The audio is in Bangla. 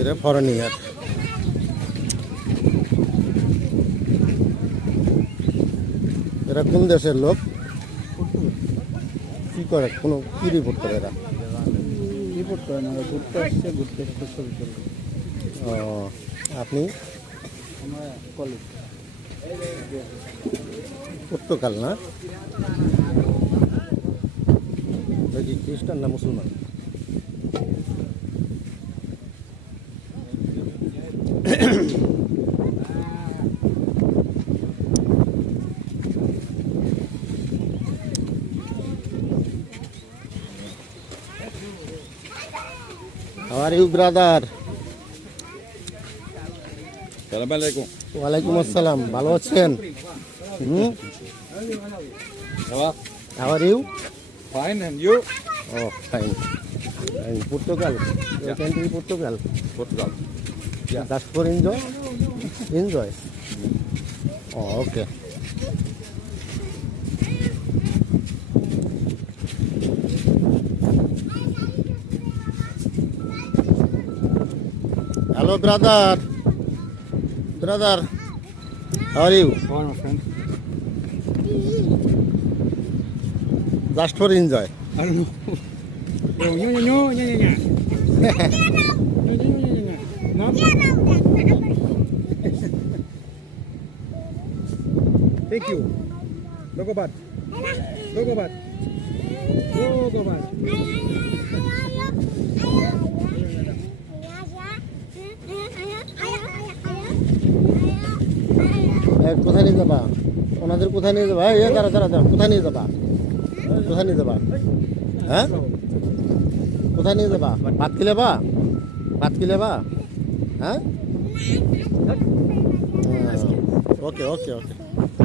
এরা ফরেনিয়ার। এরা কোন দেশের লোক? কি করে, কোনো কি রিপোর্ট করে এরা? রিপোর্ট করে না, ঘুরতে আসছে, ঘুরতে এসে ছবি তুলবে। ও, আপনি আমরা কলেজ পর্তুগাল না? দেখি খ্রিস্টান না মুসলমান? How are you, brother? Assalamualaikum. ওয়ালাইকুম আসসালাম। ভালো আছেন? How are you? Fine, and you? Oh, fine. In Portugal. Your country Portugal. Portugal. Yeah. Just for enjoy? Enjoy. Oh, okay. Hello, brother. Brother, how are you? আমার friend Just for enjoy. I don't know. No? Thank you. Dogobat. Dogobat. Dogobat. কোথায় নিয়ে যাবা? ওনাদের কোথায় নিয়ে যাবা? এই দাঁড়া দাঁড়া দাঁড়া, কোথায় নিয়ে যাবা? কোথায় নিয়ে যাবা? হ্যাঁ, কোথায় নিয়ে যাবা? ভাত কি লেবা? ভাত কি লেবা? হ্যাঁ, ওকে ওকে ওকে।